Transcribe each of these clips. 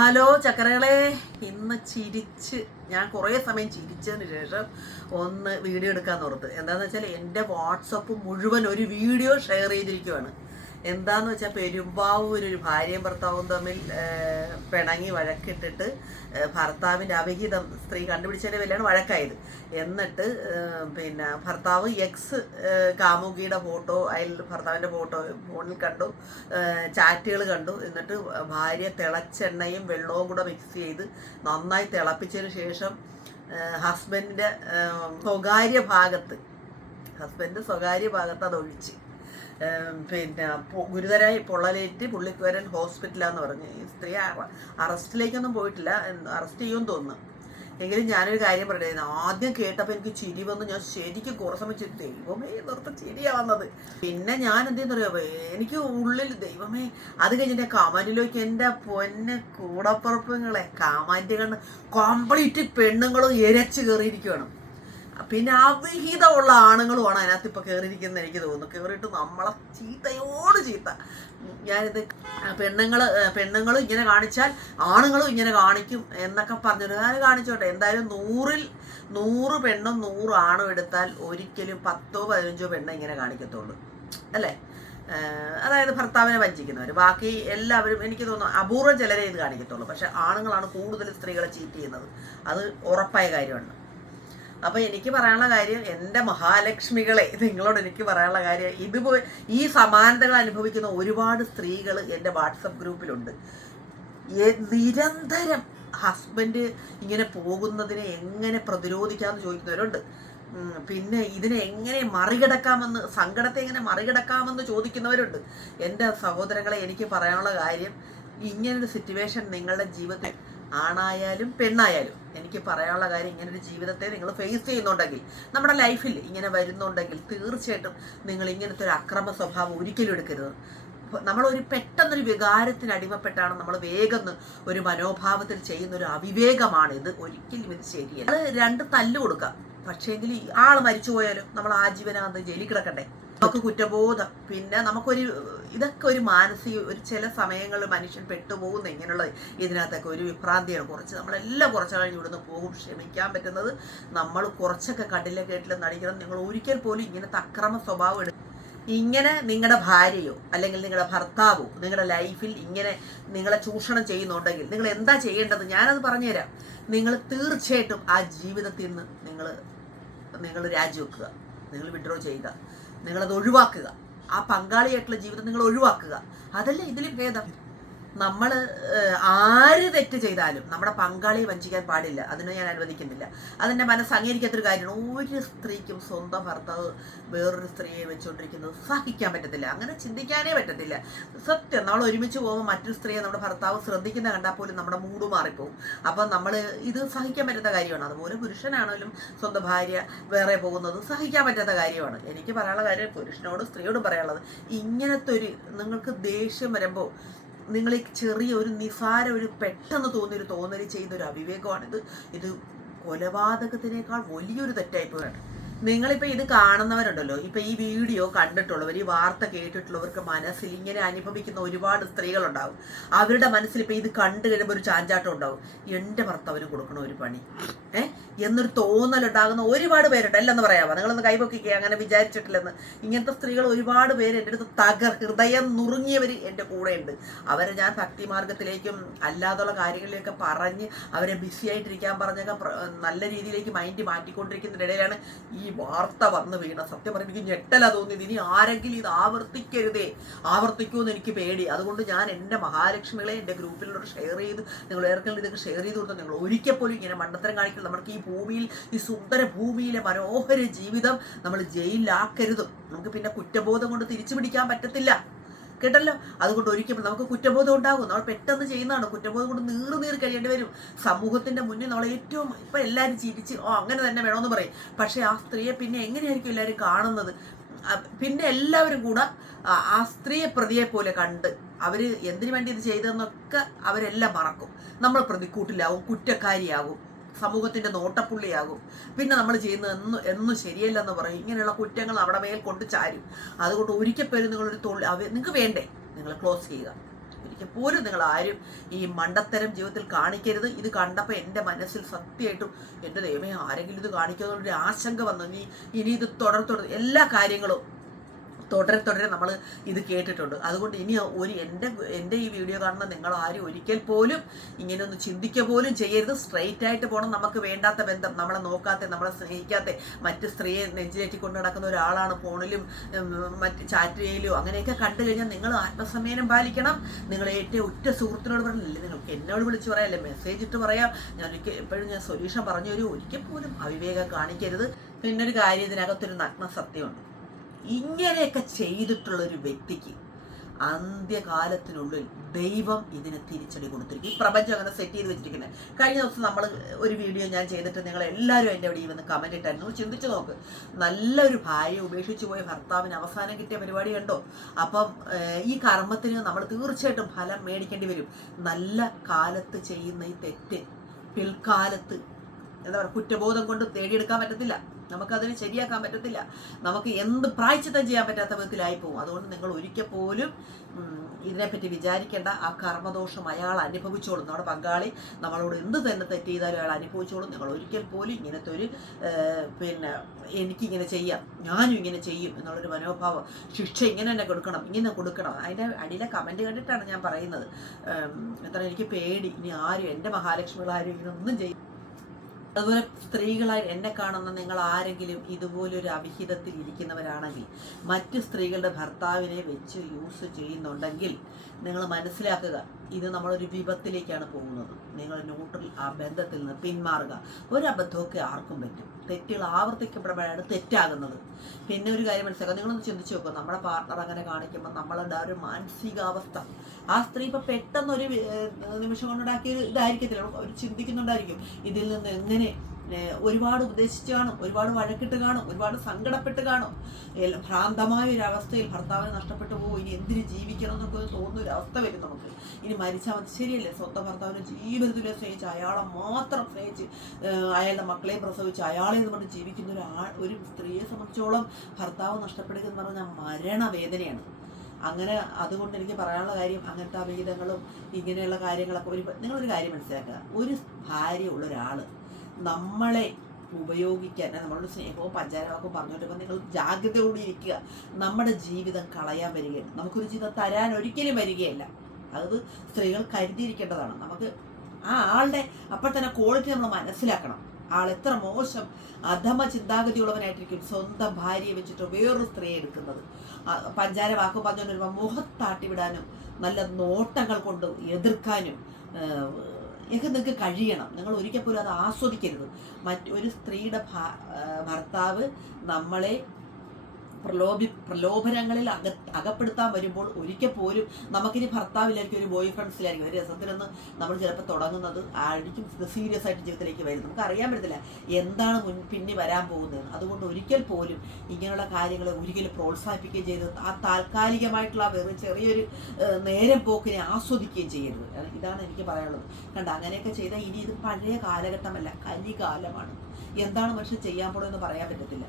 Hello ചക്കരകളെ, ഇന്ന് ചിരിച്ച് ഞാൻ കുറേ സമയം ചിരിച്ചതിന് ശേഷം ഒന്ന് വീഡിയോ എടുക്കാമെന്ന് ഓർത്ത്. എന്താണെന്ന് വെച്ചാൽ എൻ്റെ വാട്സപ്പ് മുഴുവൻ ഒരു വീഡിയോ ഷെയർ ചെയ്തിരിക്കുവാണ്. എന്താന്ന് വെച്ചാൽ പെരുമ്പാവൂർ ഒരു ഭാര്യയും ഭർത്താവും തമ്മിൽ പിണങ്ങി വഴക്കിട്ടിട്ട് ഭർത്താവിൻ്റെ അവിഹിതം സ്ത്രീ കണ്ടുപിടിച്ചതിൻ്റെ പേരിലാണ് വഴക്കായത്. എന്നിട്ട് പിന്നെ ഭർത്താവ് എക്സ് കാമുകിയുടെ ഫോട്ടോ ഭർത്താവിൻ്റെ ഫോട്ടോ ഫോണിൽ കണ്ടു, ചാറ്റുകൾ കണ്ടു. എന്നിട്ട് ഭാര്യ തിളച്ചെണ്ണയും വെള്ളവും കൂടെ മിക്സ് ചെയ്ത് നന്നായി തിളപ്പിച്ചതിന് ശേഷം ഹസ്ബൻഡിൻ്റെ സ്വകാര്യ ഭാഗത്ത് അത് ഒഴിച്ച് പിന്നെ ഗുരുതരമായി പൊള്ളലേറ്റ് പുള്ളിക്കാരൻ ഹോസ്പിറ്റലാന്ന് പറഞ്ഞ്. ഈ സ്ത്രീ അറസ്റ്റിലേക്കൊന്നും പോയിട്ടില്ല, അറസ്റ്റ് ചെയ്യുമെന്ന് തോന്നുന്നു. എങ്കിലും ഞാനൊരു കാര്യം പറയുന്നത്, ആദ്യം കേട്ടപ്പോൾ എനിക്ക് ചിരി വന്നു. ഞാൻ ശരിക്കും കുറച്ച് സമയം ചിരി, ദൈവമേ നിർത്ത ചിരിയാ വന്നത്. പിന്നെ ഞാൻ എന്തെന്ന് പറയുക, എനിക്ക് ഉള്ളിൽ ദൈവമേ. അത് കഴിഞ്ഞിട്ട് കമാൻഡിലേക്ക് എൻ്റെ പൊന്നെ കൂടപ്പുറപ്പുകളെ കമാൻഡ് കണ്ട് കംപ്ലീറ്റ് പെണ്ണുങ്ങളും ഇരച്ച് കയറിയിരിക്കുകയാണ്. പിന്നെ അവിഹിതമുള്ള ആണുങ്ങളുമാണ് അതിനകത്ത് ഇപ്പം കയറിയിരിക്കുന്നത് എനിക്ക് തോന്നുന്നു. കയറിയിട്ട് നമ്മളെ ചീത്തയോട് ചീത്ത. ഞാനിത് പെണ്ണുങ്ങൾ ഇങ്ങനെ കാണിച്ചാൽ ആണുങ്ങളും ഇങ്ങനെ കാണിക്കും എന്നൊക്കെ പറഞ്ഞിട്ട് ഞാൻ കാണിച്ചോട്ടെ. എന്തായാലും 100 പെണ്ണും 100 ആണും എടുത്താൽ ഒരിക്കലും 10 15 പെണ്ണ ഇങ്ങനെ കാണിക്കത്തുള്ളൂ, അല്ലേ? അതായത് ഭർത്താവിനെ വഞ്ചിക്കുന്നവർ. ബാക്കി എല്ലാവരും എനിക്ക് തോന്നുന്നു അപൂർവം ചിലരെ ഇത് കാണിക്കത്തുള്ളൂ. പക്ഷെ ആണുങ്ങളാണ് കൂടുതൽ സ്ത്രീകളെ ചീറ്റ് ചെയ്യുന്നത്, അത് ഉറപ്പായ കാര്യമാണ്. അപ്പോൾ എനിക്ക് പറയാനുള്ള കാര്യം, എൻ്റെ മഹാലക്ഷ്മികളെ, നിങ്ങളോട് എനിക്ക് പറയാനുള്ള കാര്യം, ഇതുപോലെ ഈ സമാനതകൾ അനുഭവിക്കുന്ന ഒരുപാട് സ്ത്രീകൾ എൻ്റെ വാട്സപ്പ് ഗ്രൂപ്പിലുണ്ട്. നിരന്തരം ഹസ്ബൻഡ് ഇങ്ങനെ പോകുന്നതിനെ എങ്ങനെ പ്രതിരോധിക്കാമെന്ന് ചോദിക്കുന്നവരുണ്ട്. പിന്നെ ഇതിനെ എങ്ങനെ മറികടക്കാമെന്ന്, സങ്കടത്തെ എങ്ങനെ മറികടക്കാമെന്ന് ചോദിക്കുന്നവരുണ്ട്. എൻ്റെ സഹോദരങ്ങളെ, എനിക്ക് പറയാനുള്ള കാര്യം, ഇങ്ങനൊരു സിറ്റുവേഷൻ നിങ്ങളുടെ ജീവിതത്തിൽ ആണായാലും പെണ്ണായാലും എനിക്ക് പറയാനുള്ള കാര്യം, ഇങ്ങനൊരു ജീവിതത്തെ നിങ്ങൾ ഫേസ് ചെയ്യുന്നുണ്ടെങ്കിൽ, നമ്മുടെ ലൈഫിൽ ഇങ്ങനെ വരുന്നുണ്ടെങ്കിൽ, തീർച്ചയായിട്ടും നിങ്ങൾ ഇങ്ങനത്തെ ഒരു അക്രമ സ്വഭാവം ഒരിക്കലും എടുക്കരുത്. നമ്മളൊരു പെട്ടെന്നൊരു വികാരത്തിന് അടിമപ്പെട്ടാണ് നമ്മൾ വേഗം ഒരു മനോഭാവത്തിൽ ചെയ്യുന്ന ഒരു അവിവേകമാണ് ഇത്. ഒരിക്കലും ഇത് ശരിയല്ല. അത് 2 തല്ല് കൊടുക്കാം, പക്ഷേങ്കിൽ ആൾ മരിച്ചു പോയാലും നമ്മൾ ആജീവനാന്ത ജയിലിൽ കിടക്കണ്ടേ? നമുക്ക് കുറ്റബോധം, പിന്നെ ഇതൊക്കെ ഒരു മാനസിക, ഒരു ചില സമയങ്ങളിൽ മനുഷ്യൻ പെട്ടുപോകുന്ന ഇങ്ങനെയുള്ള ഇതിനകത്തൊക്കെ ഒരു വിഭ്രാന്തിയാണ്. നമ്മളെല്ലാം കുറച്ച് കഴിഞ്ഞ് ഇവിടുന്ന് പോകും. ക്ഷമിക്കാൻ പറ്റുന്നത് നമ്മൾ കുറച്ചൊക്കെ കണ്ടില്ല കേട്ടില്ല നടിക്കണം. നിങ്ങൾ ഒരിക്കൽ പോലും ഇങ്ങനത്തെ അക്രമ സ്വഭാവം ഇങ്ങനെ നിങ്ങളുടെ ഭാര്യയോ അല്ലെങ്കിൽ നിങ്ങളുടെ ഭർത്താവോ നിങ്ങളുടെ ലൈഫിൽ ഇങ്ങനെ നിങ്ങളെ ചൂഷണം ചെയ്യുന്നുണ്ടെങ്കിൽ നിങ്ങൾ എന്താ ചെയ്യേണ്ടത്? ഞാനത് പറഞ്ഞുതരാം. നിങ്ങൾ തീർച്ചയായിട്ടും ആ ജീവിതത്തിൽ നിന്ന് നിങ്ങൾ രാജിവെക്കുക, നിങ്ങൾ വിഡ്രോ ചെയ്യുക, നിങ്ങളത് ഒഴിവാക്കുക. ആ പങ്കാളിയായിട്ടുള്ള ജീവിതം നിങ്ങൾ ഒഴിവാക്കുക. അതല്ലേ ഇതിൽ ഭേദം. നമ്മൾ ആര് തെറ്റ് ചെയ്താലും നമ്മുടെ പങ്കാളിയെ വഞ്ചിക്കാൻ പാടില്ല, അതിനെ ഞാൻ അനുവദിക്കുന്നില്ല. അതെൻ്റെ മനസ്സ് അംഗീകരിക്കാത്തൊരു കാര്യമാണ്. ഒരു സ്ത്രീക്കും സ്വന്തം ഭർത്താവ് വേറൊരു സ്ത്രീയെ വെച്ചുകൊണ്ടിരിക്കുന്നത് സഹിക്കാൻ പറ്റത്തില്ല, അങ്ങനെ ചിന്തിക്കാനേ പറ്റത്തില്ല. സത്യം, നമ്മൾ ഒരുമിച്ച് പോകുമ്പോൾ മറ്റൊരു സ്ത്രീയെ നമ്മുടെ ഭർത്താവ് ശ്രദ്ധിക്കുന്ന കണ്ടാൽ പോലും നമ്മുടെ മൂഡ് മാറിപ്പോവും. അപ്പം നമ്മൾ ഇത് സഹിക്കാൻ പറ്റുന്ന കാര്യമാണ്. അതുപോലെ പുരുഷനാണെങ്കിലും സ്വന്തം ഭാര്യ വേറെ പോകുന്നത് സഹിക്കാൻ പറ്റാത്ത കാര്യമാണ്. എനിക്ക് പറയാനുള്ള കാര്യം, പുരുഷനോടും സ്ത്രീയോടും പറയാനുള്ളത്, ഇങ്ങനത്തെ നിങ്ങൾക്ക് ദേഷ്യം വരുമ്പോൾ നിങ്ങൾ ഈ ചെറിയ ഒരു നിസാര ഒരു പെട്ടെന്ന് തോന്നിയൊരു തോന്നൽ ചെയ്യുന്നൊരു അവിവേകമാണിത്. ഇത് കൊലപാതകത്തിനേക്കാൾ വലിയൊരു തെറ്റായിപ്പോയാണ്. നിങ്ങളിപ്പോൾ ഇത് കാണുന്നവരുണ്ടല്ലോ, ഇപ്പം ഈ വീഡിയോ കണ്ടിട്ടുള്ളവർ, ഈ വാർത്ത കേട്ടിട്ടുള്ളവർക്ക് മനസ്സിൽ ഇങ്ങനെ അനുഭവിക്കുന്ന ഒരുപാട് സ്ത്രീകളുണ്ടാവും. അവരുടെ മനസ്സിൽ ഇപ്പം ഇത് കണ്ടു കഴിയുമ്പോൾ ഒരു ചാഞ്ചാട്ടം ഉണ്ടാവും, എൻ്റെ ഭർത്താവിന് കൊടുക്കണ ഒരു പണി എന്നൊരു തോന്നലുണ്ടാകുന്ന ഒരുപാട് പേരുണ്ട്. അല്ലെന്ന് പറയാമോ? നിങ്ങളൊന്ന് കൈപൊക്കിക്കുക, അങ്ങനെ വിചാരിച്ചിട്ടില്ലെന്ന്. ഇങ്ങനത്തെ സ്ത്രീകൾ ഒരുപാട് പേര് എൻ്റെ അടുത്ത് ഹൃദയം നുറുങ്ങിയവർ എൻ്റെ കൂടെ ഉണ്ട്. അവരെ ഞാൻ ഭക്തിമാർഗത്തിലേക്കും അല്ലാതുള്ള കാര്യങ്ങളിലേക്ക് പറഞ്ഞ് അവരെ ബിസി ആയിട്ടിരിക്കാൻ പറഞ്ഞൊക്കെ നല്ല രീതിയിലേക്ക് മൈൻഡ് മാറ്റിക്കൊണ്ടിരിക്കുന്നതിനിടയിലാണ് ഈ വാർത്ത വന്ന് വീണ. സത്യം പറഞ്ഞാൽ എനിക്ക് ഞെട്ടലാ തോന്നിയത്. ഇനി ആരെങ്കിലും ഇത് ആവർത്തിക്കുമെന്ന് എനിക്ക് പേടി. അതുകൊണ്ട് ഞാൻ എൻ്റെ മഹാലക്ഷ്മികളെ എൻ്റെ ഗ്രൂപ്പിലൂടെ ഷെയർ ചെയ്ത്, നിങ്ങൾ ഏർക്കെങ്കിലും ഇതൊക്കെ ഷെയർ ചെയ്ത് കൊടുത്താൽ നിങ്ങൾ ഒരിക്കൽ പോലും ഇങ്ങനെ മണ്ടത്തരം കാണിക്കില്ല. നമുക്ക് ഈ ഭൂമിയിൽ, ഈ സുന്ദര ഭൂമിയിലെ മനോഹര ജീവിതം നമ്മൾ ജയിലിലാക്കരുത്. നമുക്ക് പിന്നെ കുറ്റബോധം കൊണ്ട് തിരിച്ചു പിടിക്കാൻ പറ്റത്തില്ല, കേട്ടല്ലോ? അതുകൊണ്ട് ഒരിക്കലും നമുക്ക് കുറ്റബോധം ഉണ്ടാകും. നമ്മൾ പെട്ടെന്ന് ചെയ്യുന്നതാണ്. കുറ്റബോധം കൊണ്ട് നീറി കഴിയേണ്ടി വരും. സമൂഹത്തിൻ്റെ മുന്നിൽ നമ്മൾ ഏറ്റവും ഇപ്പം എല്ലാവരും ചിരിച്ച് അങ്ങനെ തന്നെ വേണമെന്ന് പറയും. പക്ഷേ ആ സ്ത്രീയെ പിന്നെ എങ്ങനെയായിരിക്കും എല്ലാവരും കാണുന്നത്? പിന്നെ എല്ലാവരും കൂടെ ആ സ്ത്രീയെ പ്രതിയെ പോലെ കണ്ട് അവർ എന്തിനു വേണ്ടി ഇത് ചെയ്തതെന്നൊക്കെ അവരെല്ലാം മറക്കും. നമ്മൾ പ്രതിക്കൂട്ടിലാവും, കുറ്റക്കാരിയാകും, സമൂഹത്തിൻ്റെ നോട്ടപ്പുള്ളിയാകും. പിന്നെ നമ്മൾ ചെയ്യുന്നത് എന്നും ശരിയല്ലെന്ന് പറയും. ഇങ്ങനെയുള്ള കുറ്റങ്ങൾ അവിടെ മേൽ കൊണ്ട് ചാരും. അതുകൊണ്ട് ഒരിക്കൽ പേരും നിങ്ങളൊരു നിങ്ങൾക്ക് വേണ്ടേ, നിങ്ങൾ ക്ലോസ് ചെയ്യുക. ഒരിക്കൽ പോലും നിങ്ങൾ ആരും ഈ മണ്ടത്തരം ജീവിതത്തിൽ കാണിക്കരുത്. ഇത് കണ്ടപ്പോൾ എൻ്റെ മനസ്സിൽ സത്യമായിട്ടും എൻ്റെ ദൈവമേ ആരെങ്കിലും ഇത് കാണിക്കുമെന്നുള്ളൊരു ആശങ്ക വന്നു. ഇനി ഇത് തുടർ എല്ലാ കാര്യങ്ങളും തുടരെ നമ്മൾ ഇത് കേട്ടിട്ടുണ്ട്. അതുകൊണ്ട് ഇനി എൻ്റെ ഈ വീഡിയോ കാണുന്ന നിങ്ങൾ ആരും ഒരിക്കൽ പോലും ഇങ്ങനെ ഒന്ന് ചിന്തിക്കുക പോലും ചെയ്യരുത്. സ്ട്രെയിറ്റ് ആയിട്ട് പോകണം. നമുക്ക് വേണ്ടാത്ത ബന്ധം, നമ്മളെ നോക്കാത്ത, നമ്മളെ സ്നേഹിക്കാത്ത, മറ്റ് സ്ത്രീയെ നെഞ്ചിലേറ്റി കൊണ്ട് നടക്കുന്ന ഒരാളാണ് ഫോണിലും മറ്റ് ചാറ്റ് ചെയ്യലും അങ്ങനെയൊക്കെ കണ്ടു കഴിഞ്ഞാൽ നിങ്ങൾ ആത്മസംയമനം പാലിക്കണം. നിങ്ങൾ ഏറ്റവും ഉറ്റ സുഹൃത്തിനോട് പറഞ്ഞില്ലേ, നിങ്ങൾക്ക് എന്നോട് വിളിച്ച് പറയാമല്ലേ, മെസ്സേജ് ഇട്ട് പറയാം. എപ്പോഴും ഞാൻ സൊല്യൂഷൻ പറഞ്ഞു തരും. ഒരിക്കൽ പോലും അവിവേകം കാണിക്കരുത്. പിന്നൊരു കാര്യം, ഇതിനകത്തൊരു നഗ്ന സത്യമുണ്ട്. ഇങ്ങനെയൊക്കെ ചെയ്തിട്ടുള്ളൊരു വ്യക്തിക്ക് അന്ത്യകാലത്തിനുള്ളിൽ ദൈവം ഇതിനെ തിരിച്ചടി കൊടുത്തിരിക്കും. ഈ പ്രപഞ്ചം അങ്ങനെ സെറ്റ് ചെയ്ത് വെച്ചിരിക്കുന്നത്. കഴിഞ്ഞ ദിവസം നമ്മൾ ഒരു വീഡിയോ ഞാൻ ചെയ്തിട്ട് നിങ്ങൾ എല്ലാവരും എൻ്റെ അവിടെ വന്ന് കമൻറ്റ് ഇട്ടായിരുന്നു. ചിന്തിച്ച് നോക്ക്, നല്ലൊരു ഭാര്യ ഉപേക്ഷിച്ച് പോയ ഭർത്താവിന് അവസാനം കിട്ടിയ പരിപാടി കണ്ടോ? അപ്പം ഈ കർമ്മത്തിന് നമ്മൾ തീർച്ചയായിട്ടും ഫലം മേടിക്കേണ്ടി വരും. നല്ല കാലത്ത് ചെയ്യുന്ന ഈ തെറ്റ് പിൽക്കാലത്ത് എന്താ പറയുക, കുറ്റബോധം കൊണ്ട് നേടിയെടുക്കാൻ പറ്റത്തില്ല. നമുക്കതിന് ശരിയാക്കാൻ പറ്റത്തില്ല. നമുക്ക് എന്ത് പ്രായശ്ചിത്തം ചെയ്യാൻ പറ്റാത്ത വിധത്തിലായി പോകും. അതുകൊണ്ട് നിങ്ങൾ ഒരിക്കൽ പോലും ഇതിനെപ്പറ്റി വിചാരിക്കേണ്ട. ആ കർമ്മദോഷം അയാൾ അനുഭവിച്ചോളും. നമ്മുടെ പങ്കാളി നമ്മളോട് എന്ത് തന്നെ തെറ്റ് ചെയ്താലും അയാൾ അനുഭവിച്ചോളും. നിങ്ങൾ ഒരിക്കൽ പോലും ഇങ്ങനത്തെ ഒരു എനിക്കിങ്ങനെ ചെയ്യാം, ഞാനും ഇങ്ങനെ ചെയ്യും എന്നുള്ളൊരു മനോഭാവം, ശിക്ഷ ഇങ്ങനെ തന്നെ കൊടുക്കണം, ഇങ്ങനെ കൊടുക്കണം. അതിൻ്റെ അടിയിലെ കമൻറ്റ് കണ്ടിട്ടാണ് ഞാൻ പറയുന്നത്. എത്ര എനിക്ക് പേടി, ഇനി ആരും എൻ്റെ മഹാലക്ഷ്മികളാരും ഇങ്ങനൊന്നും ചെയ്യും. അതുപോലെ സ്ത്രീകളായി എന്നെ കാണുന്ന നിങ്ങൾ ആരെങ്കിലും ഇതുപോലൊരു അവിഹിതത്തിൽ ഇരിക്കുന്നവരാണെങ്കിൽ, മറ്റ് സ്ത്രീകളുടെ ഭർത്താവിനെ വെച്ച് യൂസ് ചെയ്യുന്നുണ്ടെങ്കിൽ നിങ്ങൾ മനസ്സിലാക്കുക, ഇത് നമ്മളൊരു വിപത്തിലേക്കാണ് പോകുന്നത്. നിങ്ങൾ ന്യൂട്രൽ ആ ബന്ധത്തിൽ നിന്ന് പിന്മാറുക. ഒരബദ്ധമൊക്കെ ആർക്കും പറ്റും. തെറ്റുകൾ ആവർത്തിക്കപ്പെടുമ്പോഴാണ് തെറ്റാകുന്നത്. പിന്നെ ഒരു കാര്യം മനസ്സിലാക്കുക, നിങ്ങളൊന്ന് ചിന്തിച്ച് നോക്കുക, നമ്മുടെ പാർട്ണർ അങ്ങനെ കാണിക്കുമ്പോൾ നമ്മളുടെ ഒരു മാനസികാവസ്ഥ, ആ സ്ത്രീ ഇപ്പോൾ പെട്ടെന്നൊരു നിമിഷം കൊണ്ടുണ്ടാക്കിയ ഇതായിരിക്കത്തില്ല, അവർ ചിന്തിക്കുന്നുണ്ടായിരിക്കും ഇതിൽ നിന്ന് എങ്ങനെ. ഒരുപാട് ഉപദേശിച്ച് കാണും, ഒരുപാട് വഴക്കിട്ട് കാണും, ഒരുപാട് സങ്കടപ്പെട്ട് കാണും. ഭ്രാന്തമായ ഒരു അവസ്ഥയിൽ ഭർത്താവിനെ നഷ്ടപ്പെട്ടു പോകും. ഇനി എന്തിന് ജീവിക്കണം എന്നൊക്കെ തോന്നുന്ന ഒരു അവസ്ഥ വരും നമുക്ക്. ഇനി മരിച്ചാൽ മതി, ശരിയല്ലേ? സ്വന്തം ഭർത്താവിനെ ജീവിതത്തിലെ സ്നേഹിച്ച് അയാളെ മാത്രം സ്നേഹിച്ച് അയാളുടെ മക്കളെ പ്രസവിച്ച് അയാളെ എന്ന് പറഞ്ഞ് ജീവിക്കുന്ന ഒരു സ്ത്രീയെ സംബന്ധിച്ചോളം ഭർത്താവ് നഷ്ടപ്പെടുക എന്ന് പറഞ്ഞാൽ മരണവേദനയാണ്. അങ്ങനെ അതുകൊണ്ട് എനിക്ക് പറയാനുള്ള കാര്യം, അങ്ങനത്തെ അവിഹിതങ്ങളും ഇങ്ങനെയുള്ള കാര്യങ്ങളൊക്കെ നിങ്ങളൊരു കാര്യം മനസ്സിലാക്കുക, ഒരു ഭാര്യ ഉള്ള ഒരാൾ നമ്മളെ ഉപയോഗിക്കാൻ നമ്മളോട് സ്നേഹവും പഞ്ചാരമൊക്കെ പറഞ്ഞുകൊണ്ടിരിക്കുമ്പോൾ നിങ്ങൾ ജാഗ്രതയോടെ ഇരിക്കുക. നമ്മുടെ ജീവിതം കളയാൻ വരികയാണ്. നമുക്കൊരു ജീവിതം തരാൻ ഒരിക്കലും വരികയല്ല. അത് സ്ത്രീകൾ കരുതിയിരിക്കേണ്ടതാണ്. നമുക്ക് ആ ആളുടെ അപ്പോൾ തന്നെ ക്വാളിറ്റി നമ്മൾ മനസ്സിലാക്കണം. ആൾ എത്ര മോശം അധമ ചിന്താഗതിയുള്ളവനായിട്ടിരിക്കും സ്വന്തം ഭാര്യയെ വെച്ചിട്ട് വേറൊരു സ്ത്രീയെ എടുക്കുന്നത്. പഞ്ചാര വാക്ക് പറഞ്ഞുകൊണ്ടിരുമ്പോൾ മുഖത്താട്ടി വിടാനും നല്ല നോട്ടങ്ങൾ കൊണ്ട് എതിർക്കാനും ഒക്കെ നിങ്ങൾക്ക് കഴിയണം. നിങ്ങൾ ഒരിക്കൽ പോലും അത് ആസ്വദിക്കരുത്. ഒരു സ്ത്രീയുടെ ഭർത്താവ് നമ്മളെ പ്രലോഭനങ്ങളിൽ അകപ്പെടുത്താൻ വരുമ്പോൾ ഒരിക്കൽ പോലും നമുക്കിനി ഭർത്താവില്ലായിരിക്കും, ഒരു ബോയ് ഫ്രണ്ട്സിലായിരിക്കും. ഒരു രസത്തിലൊന്ന് നമ്മൾ ചിലപ്പോൾ തുടങ്ങുന്നത് ആയിരിക്കും സീരിയസ് ആയിട്ട് ജീവിതത്തിലേക്ക് വരും. നമുക്ക് അറിയാൻ പറ്റത്തില്ല എന്താണ് പിന്നെ വരാൻ പോകുന്നത്. അതുകൊണ്ട് ഒരിക്കൽ പോലും ഇങ്ങനെയുള്ള കാര്യങ്ങളെ ഒരിക്കലും പ്രോത്സാഹിപ്പിക്കുകയും ചെയ്ത് ആ താൽക്കാലികമായിട്ടുള്ള വെറും ചെറിയൊരു നേരം പോക്കിനെ ആസ്വദിക്കുകയും ചെയ്യരുത്. ഇതാണ് എനിക്ക് പറയാനുള്ളത്. കണ്ട, അങ്ങനെയൊക്കെ ചെയ്താൽ ഇനി ഇത് പഴയ കാലഘട്ടമല്ല, കലികാലമാണ്. എന്താണ് മനുഷ്യൻ ചെയ്യാൻ പോണെന്ന് പറയാൻ പറ്റത്തില്ല.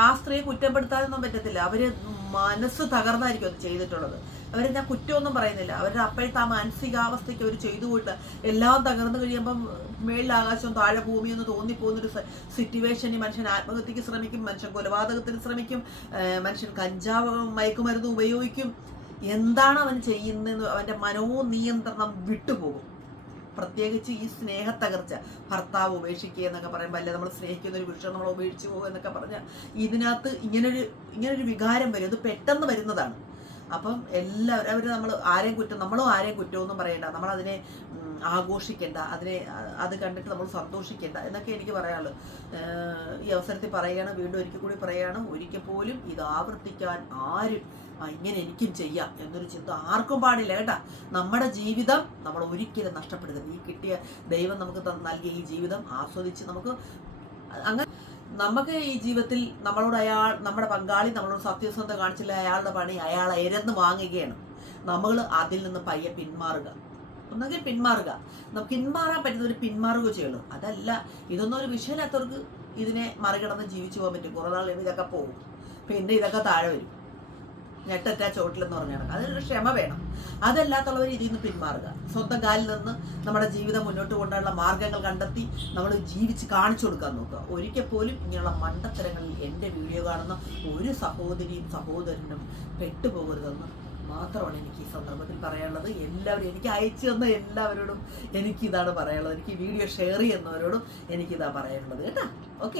ആ സ്ത്രീയെ കുറ്റപ്പെടുത്താനൊന്നും പറ്റത്തില്ല. അവര് മനസ്സ് തകർന്നായിരിക്കും അത് ചെയ്തിട്ടുള്ളത്. അവരെ ഞാൻ കുറ്റമൊന്നും പറയുന്നില്ല. അവരുടെ അപ്പോഴത്തെ ആ മാനസികാവസ്ഥയ്ക്ക് അവർ ചെയ്തു പോയിട്ട് എല്ലാം തകർന്നു കഴിയുമ്പം മേളിൽ ആകാശം താഴെ ഭൂമിയെന്ന് തോന്നിപ്പോകുന്നൊരു സിറ്റുവേഷനിൽ മനുഷ്യൻ ആത്മഹത്യക്ക് ശ്രമിക്കും, മനുഷ്യൻ കൊലപാതകത്തിന് ശ്രമിക്കും, മനുഷ്യൻ കഞ്ചാവ് മയക്കുമരുന്ന് ഉപയോഗിക്കും. എന്താണ് അവൻ ചെയ്യുന്നതെന്ന് അവൻ്റെ മനോനിയന്ത്രണം വിട്ടുപോകും. പ്രത്യേകിച്ച് ഈ സ്നേഹത്തകർച്ച, ഭർത്താവ് ഉപേക്ഷിക്കുക എന്നൊക്കെ പറയുമ്പോൾ, അല്ലെ നമ്മൾ സ്നേഹിക്കുന്ന ഒരു പുരുഷൻ നമ്മൾ ഉപേക്ഷിച്ച് പോകുക എന്നൊക്കെ പറഞ്ഞാൽ ഇതിനകത്ത് ഇങ്ങനൊരു വികാരം വരും. ഇത് പെട്ടെന്ന് വരുന്നതാണ്. അപ്പം എല്ലാവരും നമ്മളും ആരെയും കുറ്റമൊന്നും പറയണ്ട. നമ്മളതിനെ ആഘോഷിക്കേണ്ട, അത് കണ്ടിട്ട് നമ്മൾ സന്തോഷിക്കേണ്ട എന്നൊക്കെ എനിക്ക് പറയാനുള്ളൂ. ഈ അവസരത്തിൽ പറയുകയാണ്, വീണ്ടും ഒരിക്കൽ കൂടി പറയുകയാണ്, ഒരിക്കൽ പോലും ഇത് ആവർത്തിക്കാൻ ആരും ഇങ്ങനെ എനിക്കും ചെയ്യാം എന്നൊരു ചിന്ത ആർക്കും പാടില്ല കേട്ടാ. നമ്മുടെ ജീവിതം നമ്മൾ ഒരിക്കലും നഷ്ടപ്പെടുത്തരുത്. ഈ കിട്ടിയ ദൈവം നമുക്ക് നൽകിയ ഈ ജീവിതം ആസ്വദിച്ച് നമുക്ക് ഈ ജീവിതത്തിൽ നമ്മുടെ പങ്കാളി നമ്മളോട് സത്യസന്ധത കാണിച്ചില്ല, അയാളുടെ പണി അയാളെ ഇരന്ന് വാങ്ങുകയാണ്. നമ്മൾ അതിൽ നിന്ന് പയ്യെ പിന്മാറുക. ഒന്നെങ്കിൽ പിന്മാറുക, നമുക്ക് പിന്മാറാൻ പറ്റുന്നവർ പിന്മാറുക ചെയ്യുള്ളൂ. അതല്ല, ഇതൊന്നും ഒരു വിഷയമില്ലാത്തവർക്ക് ഇതിനെ മറികടന്ന് ജീവിച്ചു പോകാൻ പറ്റും. കുറേ നാൾ ഇതൊക്കെ പോകും, പിന്നെ ഇതൊക്കെ താഴെ വരും. ഞെട്ടറ്റാ ചോട്ടിലെന്ന് പറഞ്ഞാണ്. അതിനൊരു ക്ഷമ വേണം. അതല്ലാത്തുള്ളവർ ഇതിൽ നിന്ന് പിന്മാറുക. സ്വന്തം കാലിൽ നിന്ന് നമ്മുടെ ജീവിതം മുന്നോട്ട് കൊണ്ടുള്ള മാർഗ്ഗങ്ങൾ കണ്ടെത്തി നമ്മൾ ജീവിച്ച് കാണിച്ചു കൊടുക്കാൻ നോക്കുക. ഒരിക്കൽ പോലും ഇങ്ങനെയുള്ള മണ്ടത്തരങ്ങളിൽ എൻ്റെ വീഡിയോ കാണുന്ന ഒരു സഹോദരിയും സഹോദരനും പെട്ടുപോകരുതെന്ന് മാത്രമാണ് എനിക്ക് ഈ സന്ദർഭത്തിൽ പറയാനുള്ളത്. എല്ലാവരും എനിക്ക് അയച്ചു തന്ന എല്ലാവരോടും എനിക്കിതാണ് പറയാനുള്ളത്. എനിക്ക് വീഡിയോ ഷെയർ ചെയ്യുന്നവരോടും എനിക്കിതാ പറയാനുള്ളത് കേട്ടോ. ഓക്കെ.